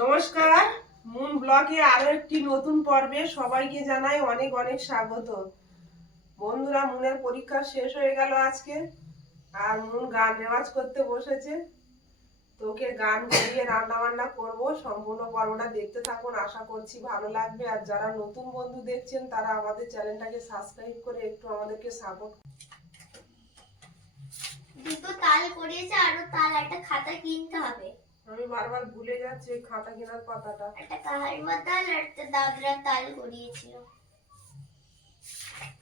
নমস্কার, মুন ব্লগে আরো একটি নতুন পর্বে সবাইকে জানাই অনেক অনেক স্বাগত। বন্ধুরা, মুনের পরীক্ষা শেষ হয়ে গেল আজকে, আর মুন গান রেওয়াজ করতে বসেছে। তোকে গান গাইয়ে রান্না বান্না করবো। সম্পূর্ণ পর্বটা দেখতে থাকুন, আশা করছি ভালো লাগবে। আর যারা নতুন বন্ধু দেখছেন তারা আমাদের চ্যানেলটাকে সাবস্ক্রাইব করে একটু আমাদেরকে সাপোর্ট। দুটো তাল করিয়েছে, আরো তাল একটা খাতা কিনতে হবে। আমি বারবার ভুলে যাচ্ছি ওই খাতা কেনার কথাটা। একটা কাহারবা তাল আর একটা দাদরা তাল করিয়েছিল।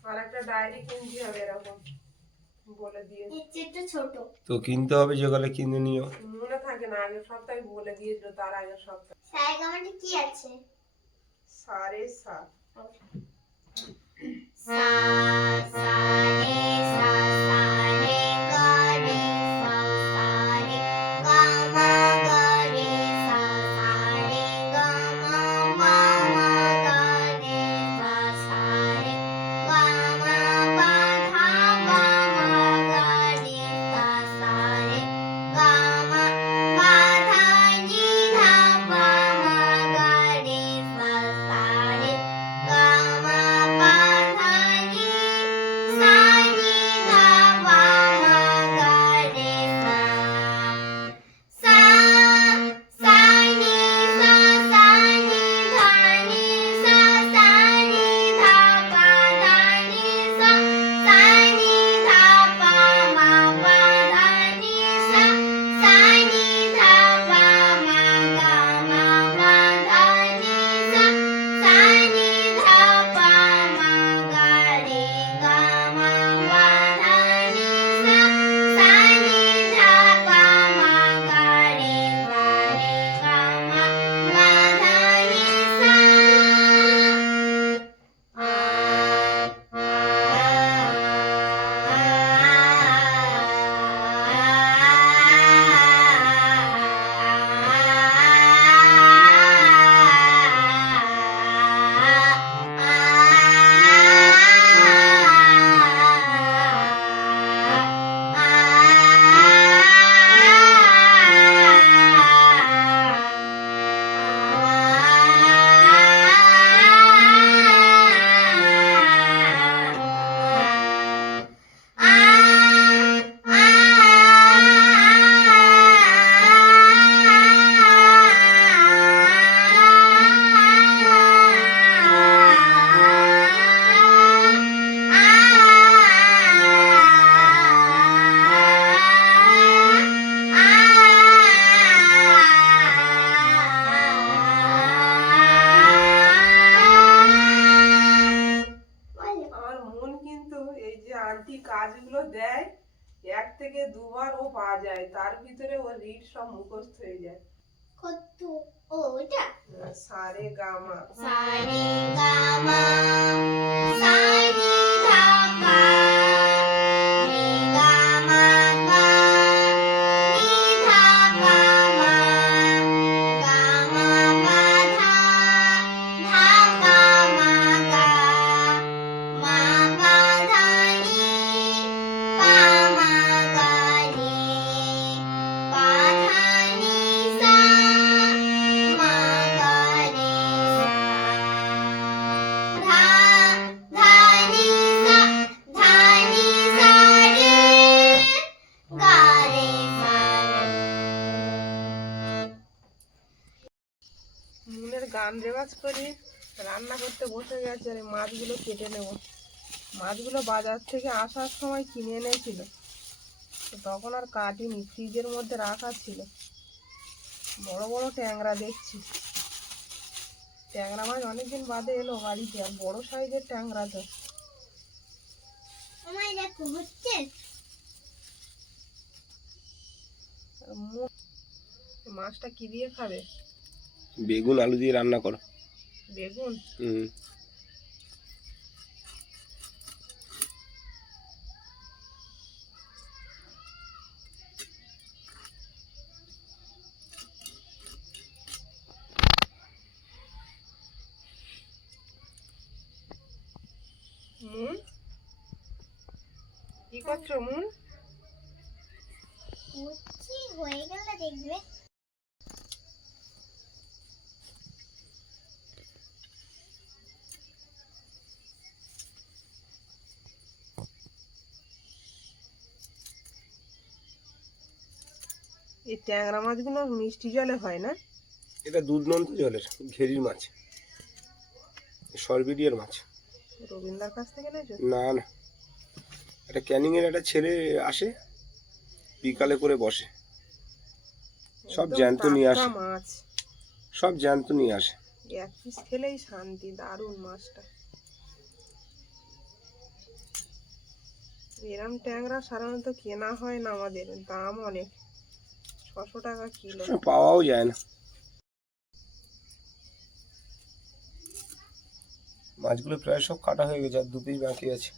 আর একটা ডায়েরি কিনতে হবে, এরকম বলে দিয়ে। একটু ছোট তো কিনতে হবে, যেগুলো কিনে নিও। মনে থাকে না, আগের সপ্তাহে বলে দিয়েছিল, তার আগের সপ্তাহে। সারেগামাটি কি আছে? সারে সা সা সা রে সা সা রে গা রে সা সা রে গা মা গা রে সা সা রে গা মা মা মা গা রে সা সা রে গা মা পা ধা পা মা গা রে সা সা রে গা মা পা ধা নি ধা পা মা গা রে সা সা রে গা মা পা ধা নি সা নি ধা পা মা গা রে সা সা সা নি সা সা নি ধা নি সা সা নি ধা পা ধা নি সা সা নি ধা পা মা পা ধা নি সা সা নি ধা পা মা গা মা পা ধা নি সা সা নি ধা পা মা গা রে গা মা পা ধা নি সা সা নি ধা পা মা গা রে গা রে গা মা পা ধা নি সা আমার মন কিন্তু এই যে আন্টি কাজগুলো দেয়, এক থেকে দুবার ও পাওয়া যায়, তার ভিতরে ও রিড সব মুখস্থ হয়ে যায়। কত ও এটা সারে গামা সা রে গা মা সা নি ধা পা রে গা মা পা নি ধা পা মা গা মা পা ধা ধা পা মা গা মা পা ধা নি পা মা গা রে পা ধা নি সা মা গা রে সা ধা ধা নি সা ধা নি সা রে গা রে সা মুনের গান রেওয়াজ করে রান্না করতে বসে গেছে। আর এই মাছগুলো কেটে নেব। মাছগুলো বাজার থেকে আসার সময় কিনে এনেছিল, তো তখন আর কাটিনি, ফ্রিজের মধ্যে রাখা ছিল। বড় বড় ট্যাংরা দেখছি। ট্যাংরা মাছ অনেকদিন বাদে এলো বাড়িতে, আর বড় সাইজের ট্যাংরা তো। আমায় দেখো হচ্ছে আর মাছটা কি দিয়ে খাবে? বেগুন আলু দিয়ে রান্না করো। বেগুন? মুন, কি করছো মুন? হচ্ছে হয়ে গেলে দেখবে। এই ট্যাংরা মাছগুলো মিষ্টি জলে হয় না? এটা দুধ নন্ত জলের ঘেরির মাছ, সরবিডিয়ার মাছ। রবীন্দ্রার কাছ থেকে নেছো? না না, একটা ক্যানিংয়ের একটা ছেলে আসে, বিকালে করে বসে, সব একদম জ্যান্ত নিয়ে টাটকা আসে, মাছ। সব জ্যান্ত নিয়ে আসে। এক পিস খেলেই শান্তি, দারুণ মাছটা। এরম ট্যাংরা সাধারণত কেনা হয় না, আমাদের দাম অনেক, 600 টাকা কিলো। পাওয়াও যায় না। মাছগুলো প্রায় সব কাটা হয়ে গেছে, আর 2 পিস বাকি আছে।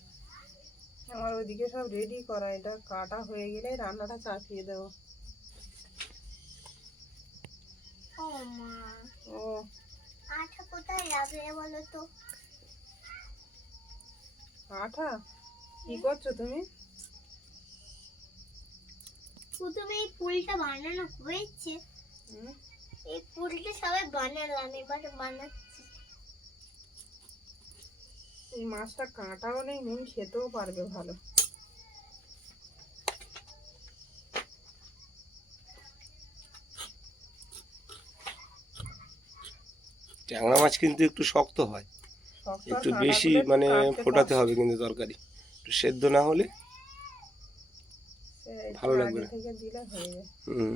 আমার ওইদিকে সব রেডি করা, এটা কাটা হয়ে গেলে রান্নাটা চাপিয়ে দেবো। ও মা, ও আঠা কোথায় লাগবে বলো তো? আঠা কি করছো তুমি? প্রথমে এই ফুলটা বানানো হয়েছে, হুম? এই ফুলটা সবাই বানালাম, এবার বানাচ্ছি। এই মাছটা কাঁটাও নেই, নুন খেতেও পারবে ভালো। ট্যাংরা মাছ কিন্তু একটু শক্ত হয়, শক্ত আর একটু কাঁটাগুলো বেশি একটু মানে কাটতে ফোটাতে কষ্ট। হবে কিন্তু তরকারি, একটু সেদ্ধ না হলে একটু ভালো লাগবে আগে না। থেকে দিলে হয়ে যায়। হুম।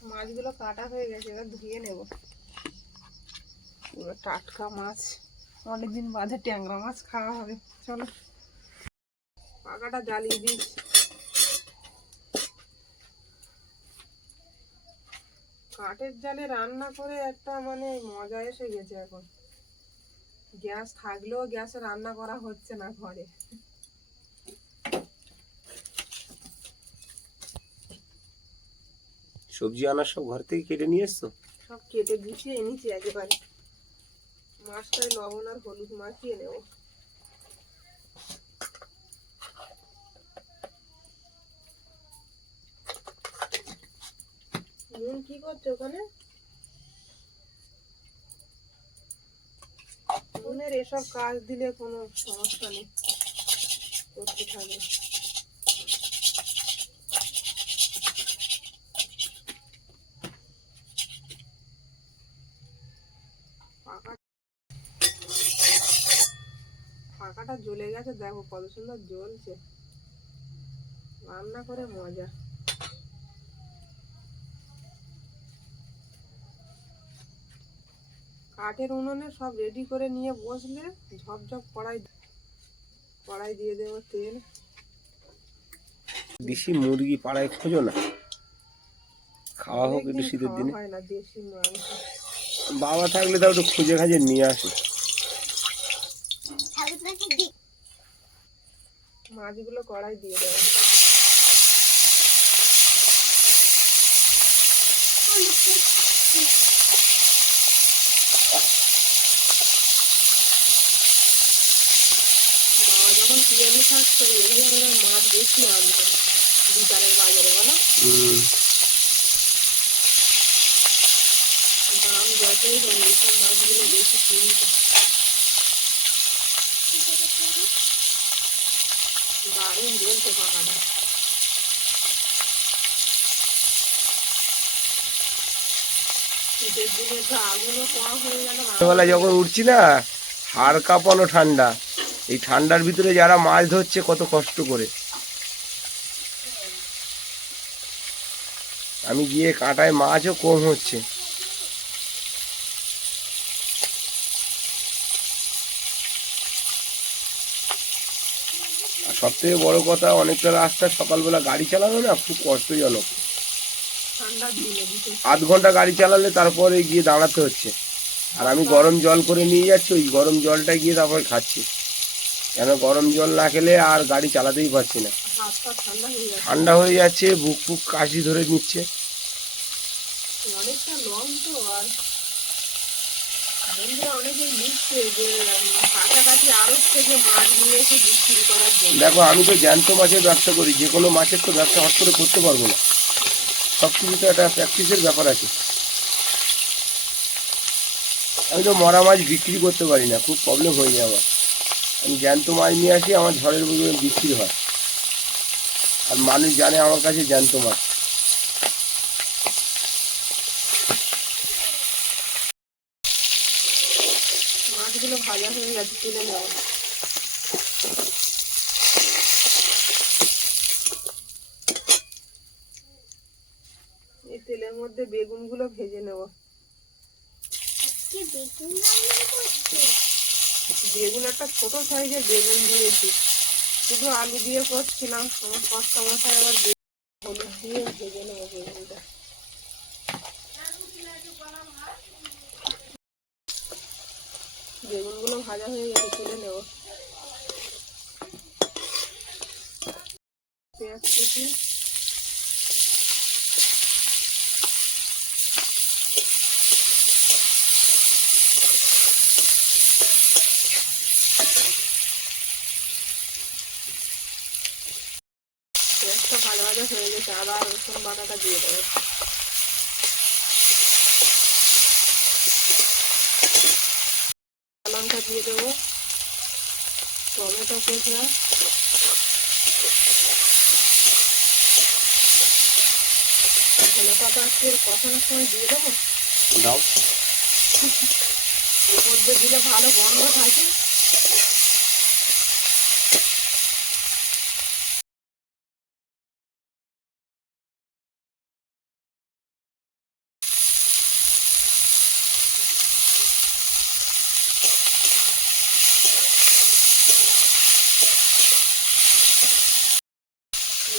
মাছগুলো কাটা হয়ে গেছে, এবার ধুয়ে নেব। পুরো টাটকা মাছ, অনেকদিন বাদে ট্যাংরা মাছ খাওয়া হবে। চলো পাকাটা জ্বালিয়ে দিচ্ছি। কাঠের জালে রান্না করে একটা মানে মজা এসে গেছে এখন। গ্যাস থাকলেও গ্যাসে রান্না করা হচ্ছে না ঘরে। সবজি আনার সব ঘর থেকে কেটে নিয়ে এসছো? সব কেটে গুছিয়ে এনেছি একেবারে। মাছটায় লবণ আর হলুদ মাখিয়ে নেব। নুন কি করছো ওখানে? নুনের এসব কাজ দিলে কোনো সমস্যা নেই, করতে থাকবে। পাকা পাকাটা জ্বলে গেছে, দেখো কত সুন্দর জ্বলছে। রান্না করে মজা। কাঠের উনুনে সব রেডি করে নিয়ে বসলে ঝপঝপ কড়াই দিয়ে দেবো তেল। দেশি মুরগি পাড়ায় খোঁজো না, খাওয়া হোক একটু অনেকদিন শীতের খাওয়া দিনে। হয় না দেশি মাংস। বাবা থাকলে তাও একটু খুঁজে খাজে নিয়ে আসে। ঠাকুরটাকে দিই। মাছগুলো কড়াই দিয়ে দেবো। বাবা যখন পিয়ালি থাকতো এই ধরনের মাছ বেশি আনতো বিকালের বাজারে, বলো। দাম যতই হোক এইসব মাছগুলো বেশি কিনতো। দারুণ জ্বলছে পাকাটা। শীতের দিনে তো আগুনও কম হয়ে গেল। বেলা যখন উঠছি না, হাড় কাঁপানো ঠান্ডা, এই ঠান্ডার ভিতরে যারা মাছ ধরছে কত কষ্ট করে। আমি গিয়ে কাঁটায় মাছও কম হচ্ছে। আর সব থেকে বড় কথা, অনেকটা রাস্তা সকালবেলা গাড়ি চালানো না খুব কষ্টজনক। ঠান্ডার দিনে বিশেষ। 8 ঘন্টা গাড়ি চালালে তারপরে গিয়ে দাঁড়াতে হচ্ছে। আর আমি গরম জল করে নিয়ে যাচ্ছি, ওই গরম জলটা গিয়ে তারপরে খাচ্ছি, কেন গরম জল না খেলে আর গাড়ি চালাতেই পারছি না। হাত পা ঠান্ডা হয়ে যাচ্ছে। ঠান্ডা হয়ে যাচ্ছে, বুক ফুক কাশি ধরে নিচ্ছে। অনেকটা লং তো। আর বন্ধুরা অনেকেই লিখছে যে কাছাকাছি আড়ত থেকে মাছ নিয়ে এসে বিক্রি করার জন্য। দেখো, আমি তো জ্যান্ত মাছের ব্যবসা করি, যে কোনো মাছের তো ব্যবসা হট করে করতে পারবো না, সব কিছু তো একটা প্র্যাকটিসের ব্যাপার আছে। আমি তো মরা মাছ বিক্রি করতে পারি না, খুব প্রবলেম হয়ে যায় আমার। আমি জ্যান্ত মাছ নিয়ে আসি, আমার ঝড়ের মধ্যে বিক্রি হয়। আর মানুষ জানে আমার কাছে জ্যান্ত মাছ। মাছগুলো ভাজা হয়ে গেছে, তুলে নেব। এই তেলের মধ্যে বেগুনগুলো ভেজে নেব। আজকে বেগুন রান্না করছো? বেগুন একটা ছোট সাইজের বেগুন দিয়েছি, শুধু আলু দিয়ে করছিলাম। আমার কর্তা মশাই আবার হলুদ দিয়ে ভেজে নেবো বেগুনটা। বেগুনগুলো ভাজা হয়ে গেছে, তুলে নেব। পেঁয়াজ কুচি, পেঁয়াজটা ভাজা ভাজা হয়ে গেছে, আদা রসুন বাটাটা দিয়ে দেবো। লঙ্কা দিয়ে দেবো, টমেটো কুচা, ধনে পাতা কষানোর সময় দিয়ে দেবো। দাও। এর মধ্যে দিলে ভালো গন্ধ থাকে।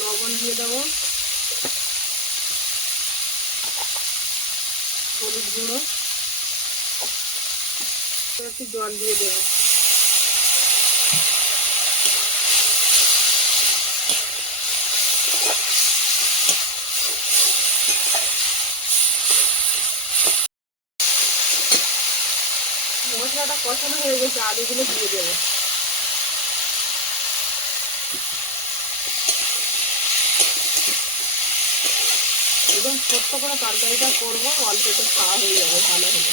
লবণ দিয়ে দেবো, হলুদ গুঁড়ো, একটু জল দিয়ে দেবো। মশলাটা কষানো হয়ে গেছে, আলুগুলো দিয়ে দেবো। একদম ছোট্ট করে তরকারিটা করবো, অল্প একটু খাওয়া হয়ে যাবে, ভালো হবে।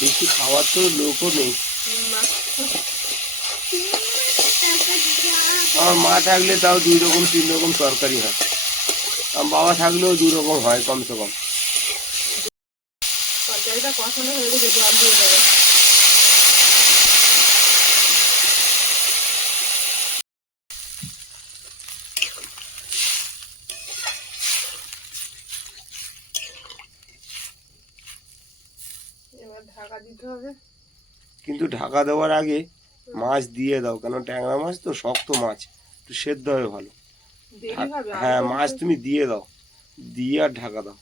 বেশি খাওয়ার তো লোকও নেই। না, আমার মা থাকলে তাও 2 রকম 3 রকম তরকারি হয়, আমার বাবা থাকলেও 2 রকম হয় কমসে কম। তরকারিটা কষানো হয়ে গেছে, জল দিয়ে দেবো। এবার ঢাকা দিতে হবে। কিন্তু ঢাকা দেওয়ার আগে মাছ দিয়ে দাও, কেন ট্যাংরা মাছ তো শক্ত মাছ, একটু সেদ্ধ হবে ভালো। দেরি হবে। হ্যাঁ, মাছ তুমি দিয়ে দাও, দিয়ে আর ঢাকা দাও।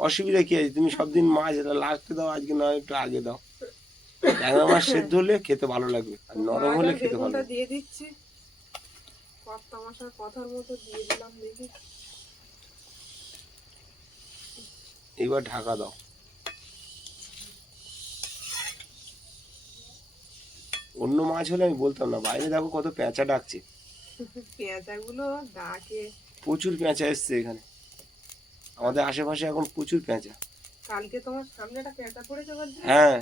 অসুবিধা কি আছে, তুমি সব দিন মাছ লাস্টে দাও, আজকে নয় একটু আগে দাও। ট্যাংরা মাছ সেদ্ধ হলে খেতে ভালো লাগবে, আর নরম হলে খেতে ভালো বেগুনটা লাগবে। দিয়ে দিচ্ছি, কর্তা মশার কথার মতো দিয়ে দিলাম। দেখি, এবার ঢাকা দাও। অন্য মাছ হলে আমি বলতাম না, বাইরে দেখো কত পেঁচা ডাকছে, পেঁচাগুলো ডাকে। প্রচুর পেঁচা এসছে এখানে, আমাদের আশেপাশে এখন প্রচুর পেঁচা। কালকে তোমার সামনে একটা পেঁচা পড়েছে বলছি। হ্যাঁ,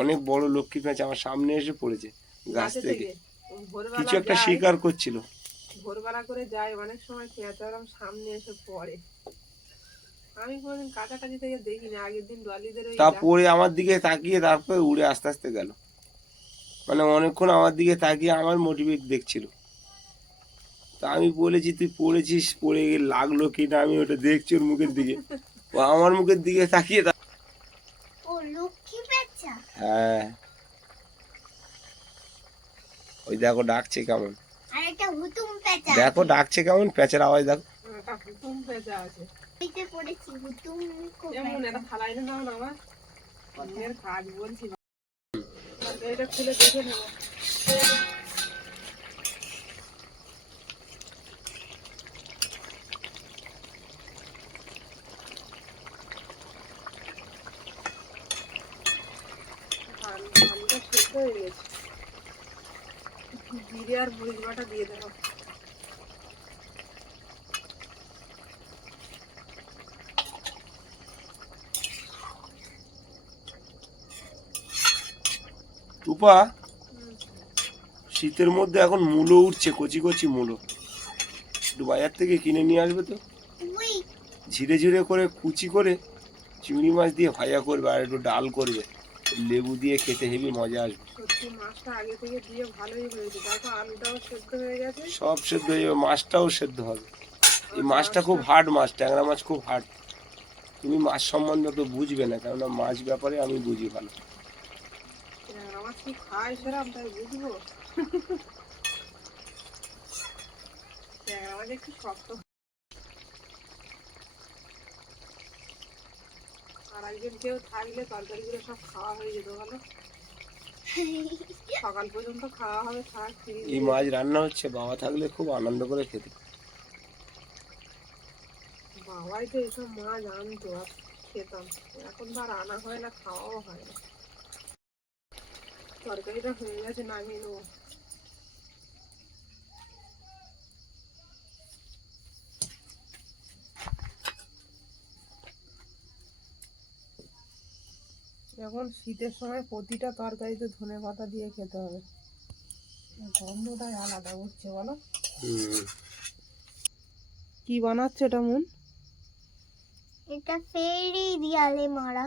অনেক বড় লক্ষ্মী পেঁচা আমার সামনে এসে পড়েছে গাছ গাছে থেকে, থেকে ভোরবেলা কিছু একটা যায়, শিকার করছিল। ভোরবেলা করে যায়, অনেক সময় পেঁচা ওরকম সামনে এসে পড়ে। আমি কোনোদিন কাছাকাছি থেকে দেখিনি, আগের দিন ডলিদের ওই তারপরে আমার দিকে তাকিয়ে তারপরে উড়ে আস্তে আস্তে গেল, মানে অনেকক্ষণ আমার দিকে তাকিয়ে আমার মোটিভেট দেখছিল। তা আমি বলেছি তুই পড়েছিস, পড়ে গিয়ে লাগলো কিনা আমি ওটা দেখছি ওর মুখের দিকে, ও আমার মুখের দিকে তাকিয়ে ও লক্ষ্মী পেঁচা। হ্যাঁ, ওই দেখো ডাকছে কেমন, আর একটা হুতুম পেঁচা। দেখো ডাকছে কেমন, পেঁচার আওয়াজ দেখো। একটা হুতুম পেঁচা আছে। এইতে পড়েছি হুতুম এমন একটা থালায় না নাও না, আমার এর কাজ বলছি। এটা খুলে দেখে নেবো। আলুটা সেদ্ধ হয়ে গেছে, জিরে আর মরিচ বাটা দিয়ে দেবো। রূপা, শীতের মধ্যে এখন মূলো উঠছে, কচি কচি মূলো, একটু বাজার থেকে কিনে নিয়ে আসবে তো, উই, ঝিরে ঝিরে করে কুচি করে চিংড়ি মাছ দিয়ে ভাজা করবে আর একটু ডাল করবে, লেবু দিয়ে খেতে হেবি মজা আসবে। সত্যি মাছটা আগে থেকে দিয়ে ভালোই হয়েছে, দেখো আলুটাও সেদ্ধ হয়ে গেছে। সব সেদ্ধ হয়ে যাবে, মাছটাও সেদ্ধ হবে। এই মাছটা খুব হার্ড মাছ, ট্যাংরা মাছ খুব হার্ড। তুমি মাছ সম্বন্ধে তো বুঝবে না, কেননা মাছ ব্যাপারে আমি বুঝি ভালো। ট্যাংরা মাছ কি খায় সেরাম তাই বুঝবো? ট্যাংরা মাছ একটু শক্ত। আর একজন কেউ থাকলে তরকারিগুলো সব খাওয়া হয়ে যেত বলো, সকাল পর্যন্ত খাওয়া হবে, থাক ফ্রিজ এই মাছ রান্না হচ্ছে, বাবা থাকলে খুব আনন্দ করে খেতে। বাবাই তো এইসব মাছ আনতো আর খেতাম, এখন তো আর আনা হয় না, খাওয়াও হয় না। তরকারিটা হয়ে গেছে, নামিয়ে নেবো। এখন শীতের সময় প্রতিটা তরকারিতে ধনেপাতা দিয়ে খেতে হবে, গন্ধটাই আলাদা উঠছে বলো। কি বানাচ্ছে এটা মন? এটা ফেরি দিয়ালে মারা।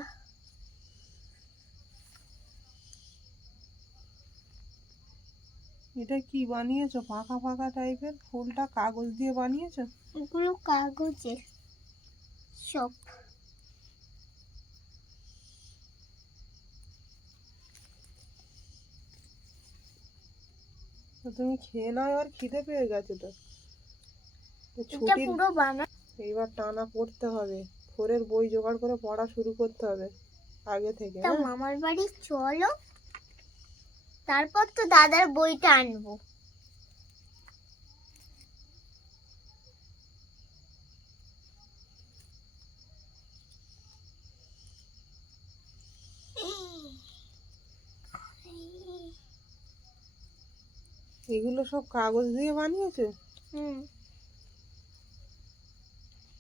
এটা কি বানিয়েছো? ফাঁকা ফাঁকা টাইপের, ফুলটা কাগজ দিয়ে বানিয়েছো? এগুলো কাগজের সব। তো তুমি খেয়ে নাও, আর খিদে পেয়ে গেছে তো। তো এটা ছুটির পুরো বানা। এইবার টানা পড়তে হবে, ফোরের বই জোগাড় করে পড়া শুরু করতে হবে আগে থেকে, তা হ্যাঁ? মামার বাড়ি চলো, তারপর তো দাদার বইটা আনবো। এগুলো সব কাগজ দিয়ে বানিয়েছো? হুম,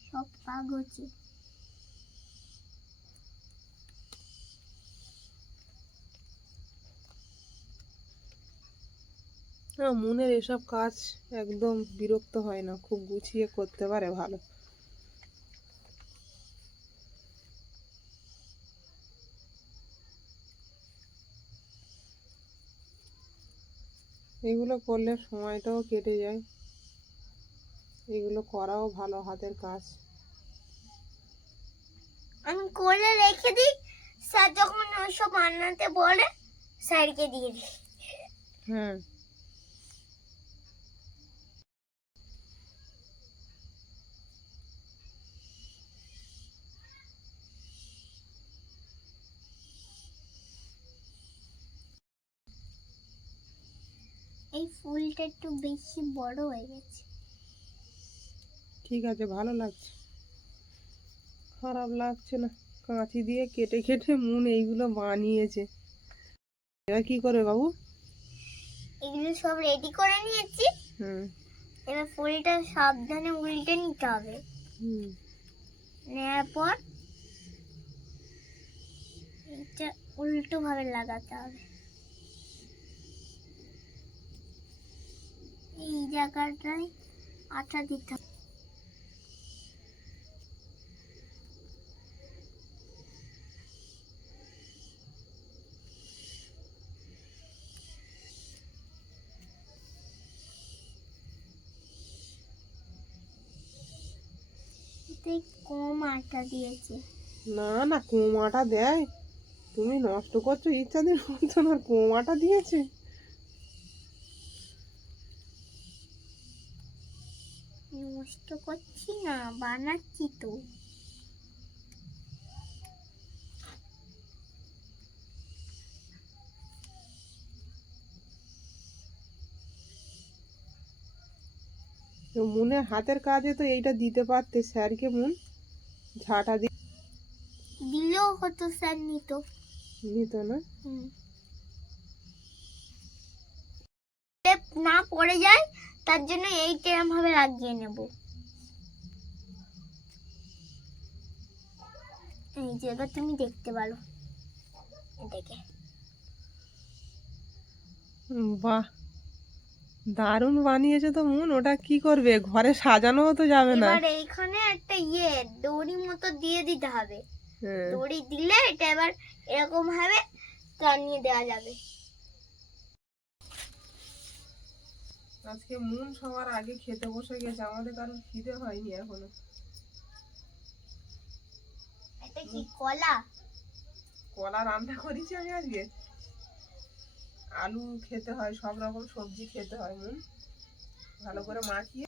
সব কাগজে। মনের এসব কাজ একদম বিরক্ত হয় না, খুব গুছিয়ে করতে পারে ভালো। এগুলো করলে সময়টাও কেটে যায়, এগুলো করাও ভালো হাতের কাজ। আমি করে রেখে দিই, স্যার যখন ওইসব বানাতে বলে স্যারকে দিয়ে দিই। হ্যাঁ, এই ফুলটা একটু বেশি বড় হয়ে গেছে। ঠিক আছে, ভালো লাগছে, খারাপ লাগছে না। কাঁচি দিয়ে কেটে কেটে মন এইগুলো বানিয়েছে। এবার কি করবে বাবু? এগুলো সব রেডি করে নিয়েছি, হুম এবার ফুলটা সাবধানে উল্টে নিতে হবে। হুম নেওয়ার পর এটা উল্টো ভাবে লাগাতে হবে। এই জায়গাটায় আঠা দিতে হবে। এতে কম আঠা দিয়েছে। না না, কোমাটা দেয়, তুমি নষ্ট করছো ইচ্ছাদের মতন, আর কোমাটা দিয়েছে। নষ্ট করছি না, বানাচ্ছি তো। তো মুনের হাতের কাজে তো এইটা দিতে পারতে স্যারকে, মুন ঝাঁটা দিয়ে দিলেও হতো, স্যার নিত। নিত না। হুম, টেপ না পড়ে যায় তার জন্য এইটা এরকম ভাবে লাগিয়ে নেব। এই যে এবার তুমি দেখতে পারো এটাকে। বাহ, দারুণ বানিয়েছে তো মুন, ওটা কি করবে? ঘরে সাজানো তো যাবে না। এবার এইখানে একটা দড়ি মতো দিয়ে দিতে হবে। হ্যাঁ। দড়ি দিলে এটা এবার এরকম ভাবে টানিয়ে দেওয়া যাবে। আজকে মুন সবার আগে খেতে বসে গেছে, আমাদের কারোর খিদে হয়নি এখনো। এটা কি কলা? কলা রান্না করেছি আমি আজকে। আলু খেতে হয়, সব রকম সবজি খেতে হয় মুন, ভালো করে মাখিয়ে।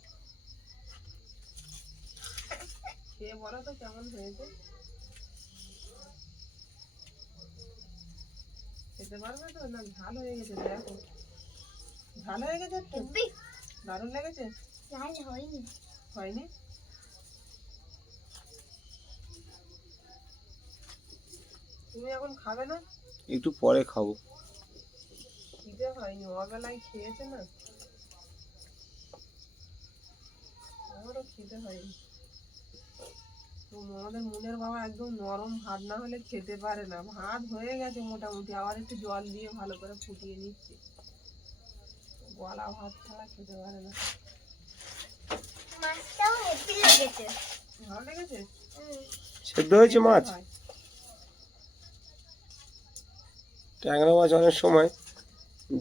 খেয়ে বলো তো কেমন হয়েছে। খেতে পারবে তো? না ঝাল হয়ে গেছে, দেখো ঝাল হয়ে গেছে একটু। হেব্বি দারুণ লেগেছে? লাল হয়নি। হয়নি? তুমি এখন খাবে না? একটু পরে খাবো। খিদে হয়নি, অবেলায় খেয়েছে না, আমারও খিদে হয়নি। তো আমাদের মুনের বাবা একদম নরম ভাত না হলে খেতে পারে না। ভাত হয়ে গেছে মোটামুটি, আবার একটু জল দিয়ে ভালো করে ফুটিয়ে নিচ্ছি। গলা ভাত ছাড়া খেতে পারে না। মাছটাও হেব্বি লেগেছে। ভালো লেগেছে? সেদ্ধ হয়েছে মাছ। হয়। ট্যাংরা মাছ অনেক সময়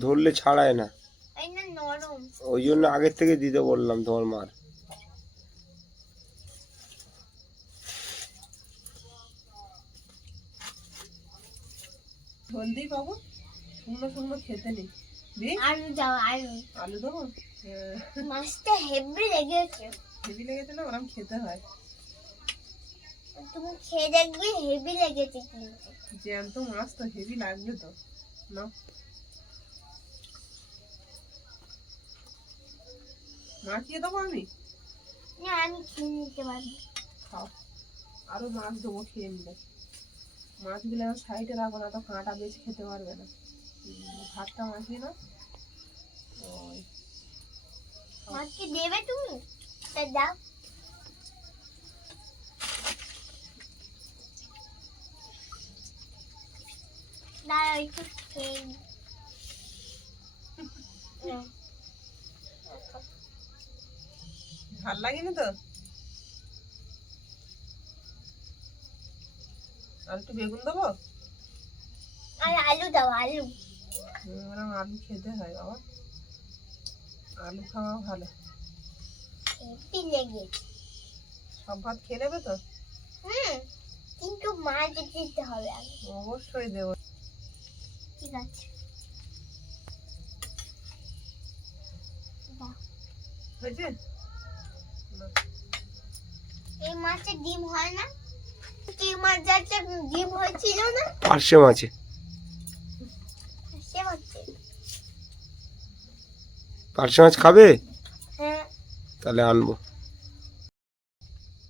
ধরলে ছাড়ায় না, এই না নরম। ওই জন্য আগের থেকে দিতে বললাম তোমার মার। ঝোল দিই বাবু, শুকনো শুকনো খেতে নেই। দিই আলু দাও, আলু। আলু দেবো? মাছটা হেব্বি লেগেছে। হেভি লেগেছে না? ওরম খেতে হয়। তুমি খেয়ে দেখবে, হেব্বি লেগেছে কিন্তু। জ্যান্ত মাছ তো হেভি লাগবে তো না? মাখিয়ে দেবো আমি? না, আমি খেয়ে নিতে পারবো। খাও, আরো মাছ দেবো খেয়ে নিলে। মাছগুলো আমার সাইডে রাখবো না তো কাঁটা বেছে খেতে পারবে না। ভাতটা মাখিয়ে না। ওই মাছ কি দেবে তুমি? তা দাও। দাঁড়াও একটু খেয়ে নিই। নাও। ভাল লাগেনি তো? আর একটু বেগুন দেবো? আর আলু দাও, আলু। ওরম আলু খেতে হয় বাবা, আলু খাওয়া ভালো। হেব্বি লেগেছে। সব ভাত খেয়ে নেবে তো? কিন্তু মাছ দিতে হবে আগে। অবশ্যই দেবো। ঠিক আছে, দাও। হয়েছে? না। এই মাছে ডিম হয় না? কি মাছ যাচ্ছে ডিম হয়েছিল না? পার্শে মাছে। সে হচ্ছে। পার্শে মাছ খাবে? হ্যাঁ। তাহলে আনবো।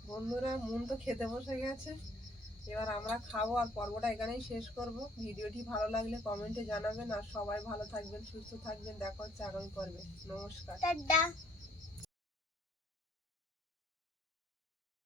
বন্ধুরা, মন তো খেতে বসে গেছে, এবার আমরা খাবো আর পর্বটা এখানেই শেষ করব। ভিডিওটি ভালো লাগলে কমেন্টে জানাবেন, আর সবাই ভালো থাকবেন, সুস্থ থাকবেন। দেখা হচ্ছে আগামী পর্বে। নমস্কার। টাটা।